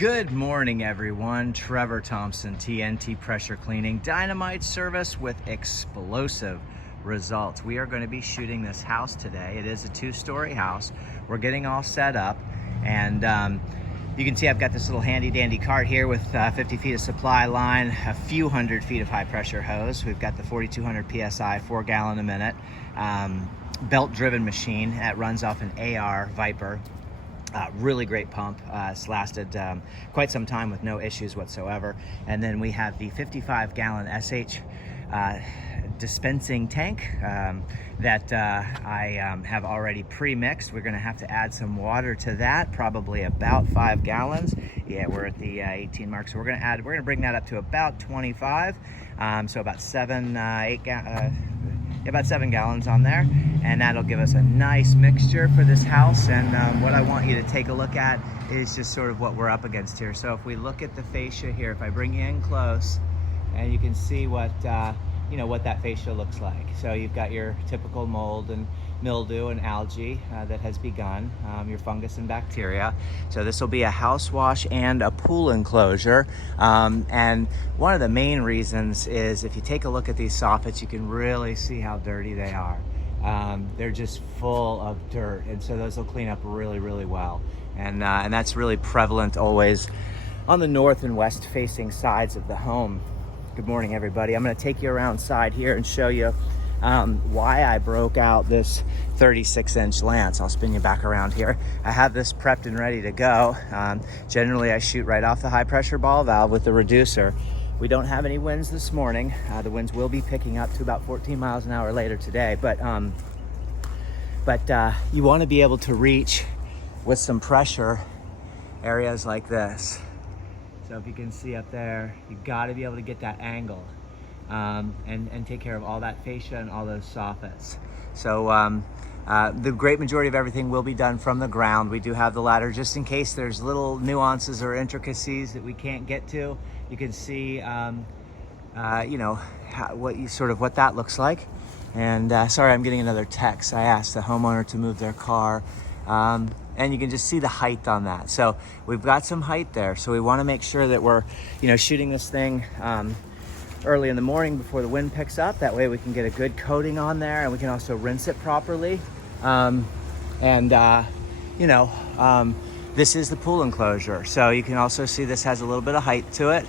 Good morning, everyone. Trevor Thompson, TNT Pressure Cleaning, dynamite service with explosive results. We are going to be shooting this house today. It is a two-story house. We're getting all set up, and you can see I've got this little handy dandy cart here with 50 feet of supply line, a few hundred feet of high pressure hose. We've got the 4,200 PSI, 4 gallon a minute, belt driven machine that runs off an AR Viper. Really great pump. It's lasted quite some time with no issues whatsoever. And then we have the 55 gallon SH dispensing tank that I have already pre-mixed. We're going to have to add some water to that, probably about 5 gallons. Yeah, we're at the 18 mark, so we're going to bring that up to about 25. So about 7 gallons on there, and that'll give us a nice mixture for this house. And what I want you to take a look at is just sort of what we're up against here. So if we look at the fascia here, if I bring you in close, and you can see what what that fascia looks like. So you've got your typical mold and mildew and algae that has begun, your fungus and bacteria. So this will be a house wash and a pool enclosure. And one of the main reasons is if you take a look at these soffits, you can really see how dirty they are. They're just full of dirt, and so those will clean up really, really well. And that's really prevalent always on the north and west facing sides of the home. Good morning, everybody. I'm going to take you around side here and show you why I broke out this 36-inch lance. I'll spin you back around here. I have this prepped and ready to go. Generally, I shoot right off the high pressure ball valve with the reducer. We don't have any winds this morning. The winds will be picking up to about 14 miles an hour later today. But you want to be able to reach with some pressure areas like this. So if you can see up there, you got to be able to get that angle and take care of all that fascia and all those soffits. So the great majority of everything will be done from the ground. We do have the ladder just in case there's little nuances or intricacies that we can't get to. You can see, what that looks like. And sorry, I'm getting another text. I asked the homeowner to move their car. And you can just see the height on that. So we've got some height there. So we want to make sure that we're, shooting this thing early in the morning before the wind picks up. That way we can get a good coating on there, and we can also rinse it properly. This is the pool enclosure. So you can also see this has a little bit of height to it.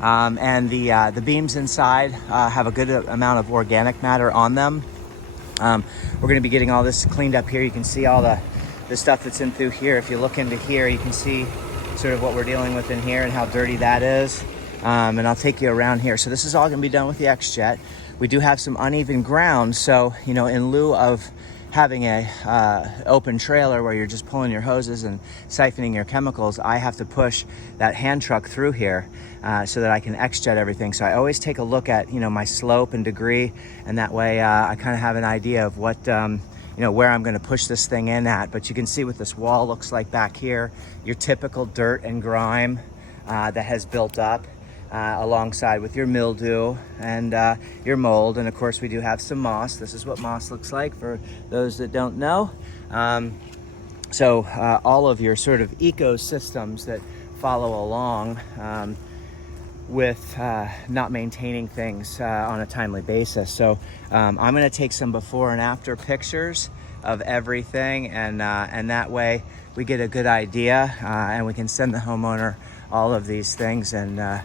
And the beams inside have a good amount of organic matter on them. We're going to be getting all this cleaned up here. You can see all the stuff that's in through here. If you look into here, you can see sort of what we're dealing with in here and how dirty that is. And I'll take you around here. So this is all going to be done with the X-Jet. We do have some uneven ground. So, in lieu of having a open trailer where you're just pulling your hoses and siphoning your chemicals, I have to push that hand truck through here so that I can X-Jet everything. So I always take a look at, my slope and degree, and that way I kind of have an idea of what, where I'm going to push this thing in at. But you can see what this wall looks like back here, your typical dirt and grime that has built up alongside with your mildew and your mold. And of course we do have some moss. This is what moss looks like for those that don't know. So all of your sort of ecosystems that follow along with not maintaining things on a timely basis. So I'm going to take some before and after pictures of everything, and that way we get a good idea, and we can send the homeowner all of these things and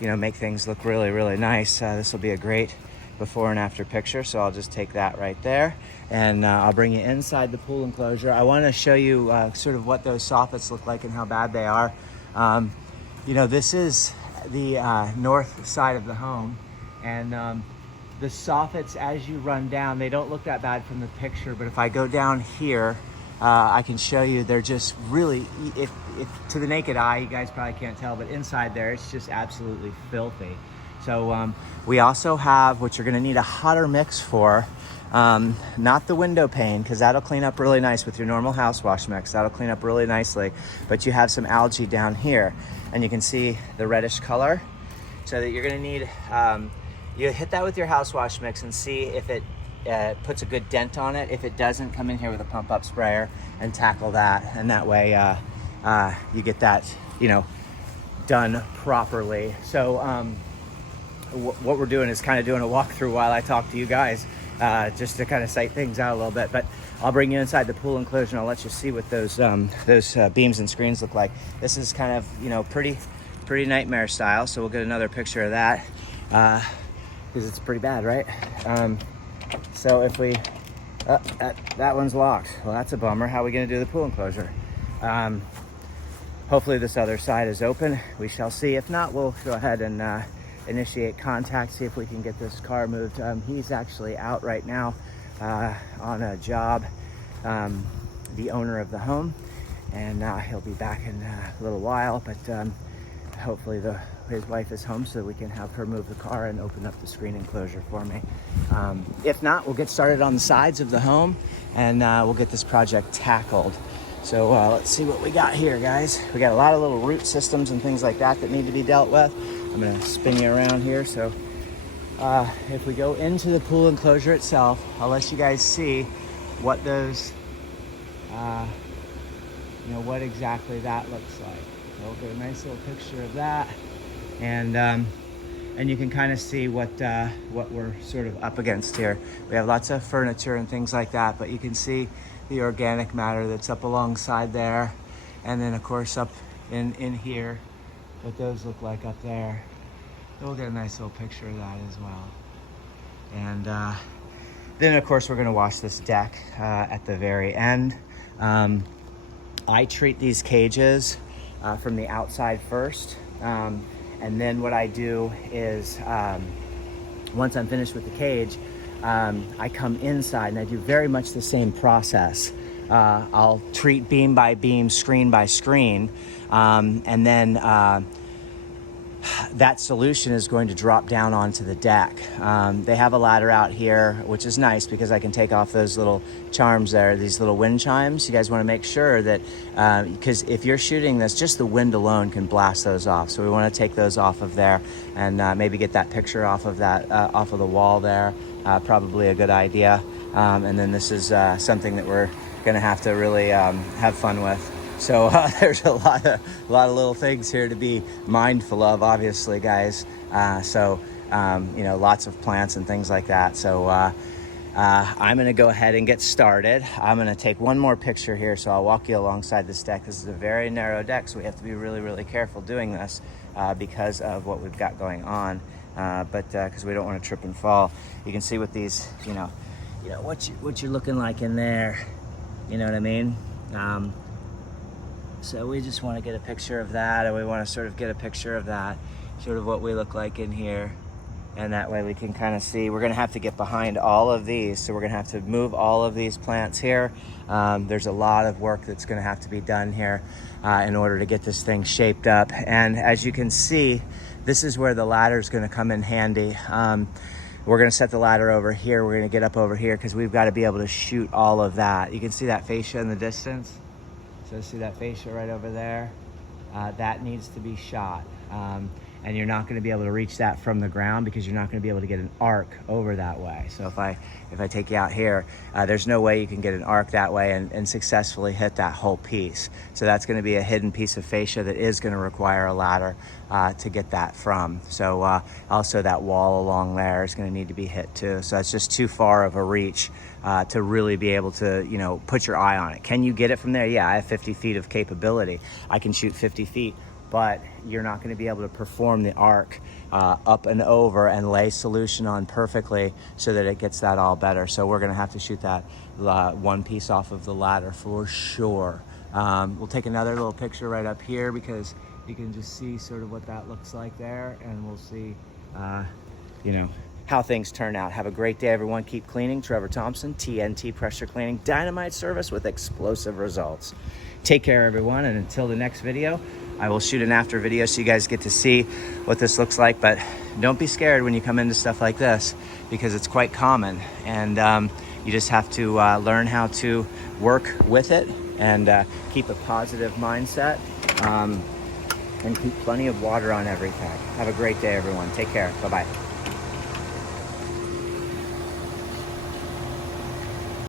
make things look really, really nice. This will be a great before and after picture. So I'll just take that right there, and I'll bring you inside the pool enclosure. I want to show you sort of what those soffits look like and how bad they are. This is the north side of the home, and the soffits, as you run down, they don't look that bad from the picture, but if I go down here, I can show you they're just really, if to the naked eye, you guys probably can't tell, but inside there, it's just absolutely filthy. So we also have, what you're gonna need a hotter mix for, not the window pane, because that'll clean up really nice with your normal house wash mix. That'll clean up really nicely, but you have some algae down here, and you can see the reddish color. So that you're gonna need, you hit that with your house wash mix and see if it puts a good dent on it. If it doesn't, come in here with a pump up sprayer and tackle that, and that way you get that done properly. So what we're doing is kind of doing a walkthrough while I talk to you guys, just to kind of sight things out a little bit. But I'll bring you inside the pool enclosure and I'll let you see what those beams and screens look like. This is kind of, you know, pretty nightmare style. So we'll get another picture of that, because it's pretty bad, right? So if we, that one's locked. Well, that's a bummer. How are we gonna do the pool enclosure? Hopefully this other side is open. We shall see. If not, we'll go ahead and initiate contact, see if we can get this car moved. He's actually out right now on a job, the owner of the home, and he'll be back in a little while, but hopefully his wife is home so we can have her move the car and open up the screen enclosure for me. If not, we'll get started on the sides of the home and we'll get this project tackled. So let's see what we got here, guys. We got a lot of little root systems and things like that need to be dealt with. I'm gonna spin you around here. So if we go into the pool enclosure itself, I'll let you guys see what those, you know, what exactly that looks like. So we'll get a nice little picture of that, and you can kind of see what we're sort of up against here. We have lots of furniture and things like that, but you can see the organic matter that's up alongside there, and then of course up in here, what those look like up there. We'll get a nice little picture of that as well. And then of course we're gonna wash this deck at the very end. I treat these cages from the outside first, and then what I do is once I'm finished with the cage, I come inside and I do very much the same process. I'll treat beam by beam, screen by screen, and then that solution is going to drop down onto the deck. They have a ladder out here, which is nice because I can take off those little charms there, these little wind chimes. You guys want to make sure that, because if you're shooting this, just the wind alone can blast those off. So we want to take those off of there and maybe get that picture off of that, off of the wall there. Probably a good idea. And then this is something that we're going to have to really have fun with. So there's a lot of little things here to be mindful of, obviously, guys. You know, lots of plants and things like that. So I'm gonna go ahead and get started. I'm gonna take one more picture here, so I'll walk you alongside this deck. This is a very narrow deck, so we have to be really careful doing this because of what we've got going on. Because we don't want to trip and fall. You can see with these, you know what you're looking like in there. You know what I mean? So we just want to get a picture of that, and we want to sort of get a picture of that, sort of what we look like in here. And that way we can kind of see. We're going to have to get behind all of these. So we're going to have to move all of these plants here. There's a lot of work that's going to have to be done here in order to get this thing shaped up. And as you can see, this is where the ladder is going to come in handy. We're going to set the ladder over here. We're going to get up over here because we've got to be able to shoot all of that. You can see that fascia in the distance. So see that fascia right over there? That needs to be shot. And you're not going to be able to reach that from the ground because you're not going to be able to get an arc over that way. So if I take you out here, there's no way you can get an arc that way and successfully hit that whole piece. So that's going to be a hidden piece of fascia that is going to require a ladder to get that from. So also that wall along there is going to need to be hit too. So that's just too far of a reach to really be able to, you know, put your eye on it. Can you get it from there? Yeah, I have 50 feet of capability. I can shoot 50 feet. But you're not going to be able to perform the arc up and over and lay solution on perfectly so that it gets that all better. So we're going to have to shoot that one piece off of the ladder for sure. We'll take another little picture right up here because you can just see sort of what that looks like there, and we'll see, you know, how things turn out. Have a great day, everyone. Keep cleaning. Trevor Thompson, TNT Pressure Cleaning, dynamite service with explosive results. Take care, everyone, and until the next video, I will shoot an after video so you guys get to see what this looks like. But don't be scared when you come into stuff like this because it's quite common, and you just have to learn how to work with it and keep a positive mindset and keep plenty of water on everything. Have a great day, everyone. Take care. Bye-bye.